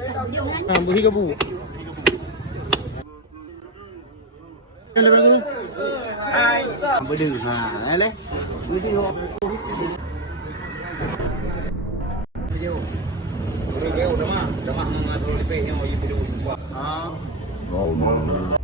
Buhi ka bu. Hai. Berde ha, le. Video. Video. Video dah mah mengatur DP-nya mau video buat. Ah. Oh.